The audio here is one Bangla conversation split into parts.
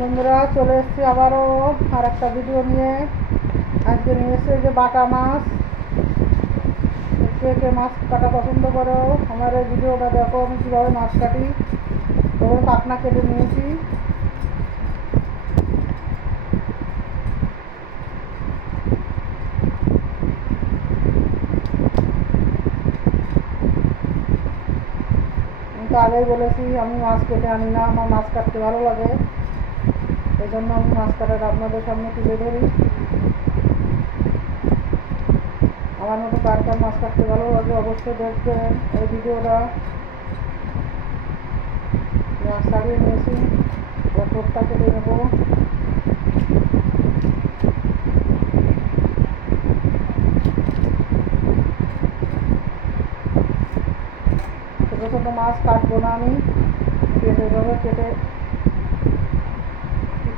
বন্ধুরা, চলে এসেছি আবারও আর একটা ভিডিও নিয়ে। আজকে নিয়ে এসেছি যে বাটা মাছ। কে কে মাছ কাটা পছন্দ করো, আমার এই ভিডিওটা দেখো, আমি কীভাবে মাছ কাটি। তখন কাকনা কেটে নিয়েছি। আগেই বলেছি, আমি মাছ কেটে আনি না, আমার মাছ কাটতে ভালো লাগে। এই জন্য আমি কাটাটা আপনাদের সামনে তুলে ধরি। আমার মতো কার কার মাছ কাটতে ভালো লাগে অবশ্যই দেখবেন এই ভিডিওটা। মাছ ছাড়িয়ে নিয়েছি ঠোঁটটা কেটে নেব। ছোটো ছোটো মাছ কাটবো না আমি। কেটে দেবো, কেটে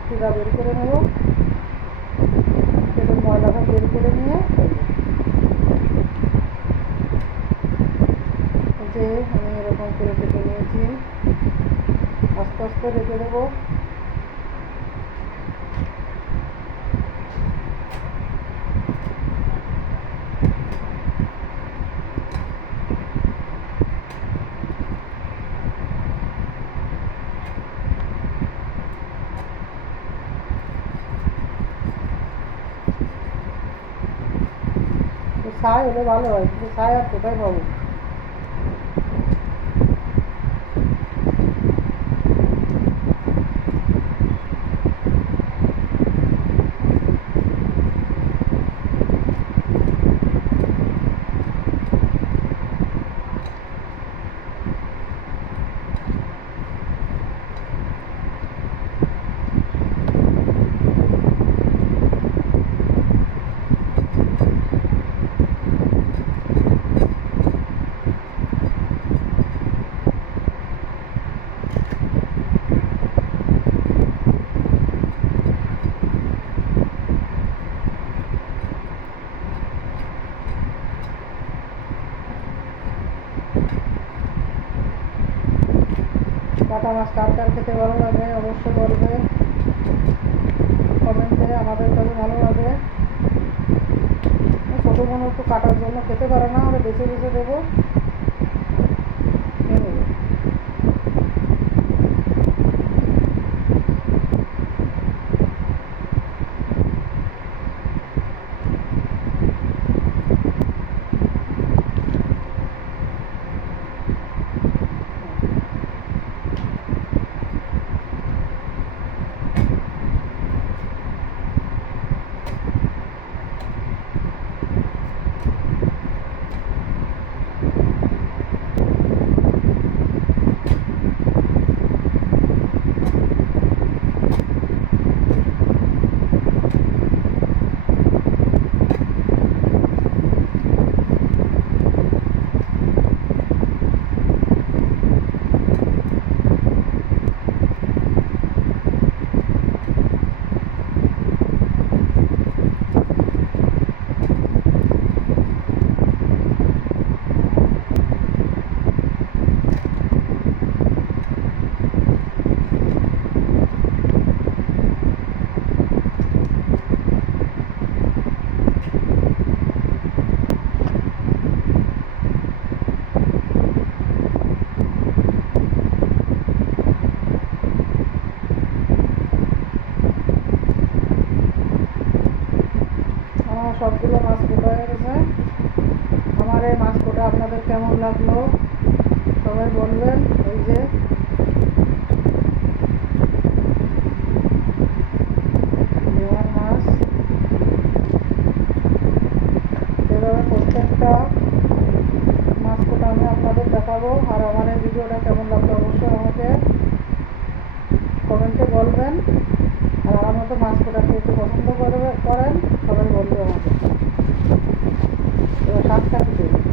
পিঠটা বের করে নেব। কেটে ময়লাটা বের করে নিয়ে যে আমি এরকম করে কেটে নিয়েছি। আস্তে আস্তে রেখে দেবো। তো ছাই হলে ভালো হয় কিন্তু সায় আর কোথায় পাবো? কাটা মাছ কার কার খেতে ভালো লাগে অবশ্যই বলবে। কমেন্টে আমাদের কাছে ভালো লাগে। ছোটো মনে একটু কাটার জন্য খেতে পারে না আমরা বেছে বেছে দেবো খেয়ে নেবে সবগুলো মাছ কোটা হয়ে গেছে আমার এই মাছ কোটা আপনাদের কেমন লাগল? সবাই বলবেন, এই যে। মাছ এভাবে প্রত্যেকটা মাছ কোটা আমি আপনাদের দেখাবো। আর আমার এই ভিডিওটা কেমন লাগল অবশ্যই আমাকে কমেন্টে বলবেন। আমার মতো মাছ কোটা খেতে পছন্দ করে করেন সবাই বলবে আমাকে এবার সাতটা নিই।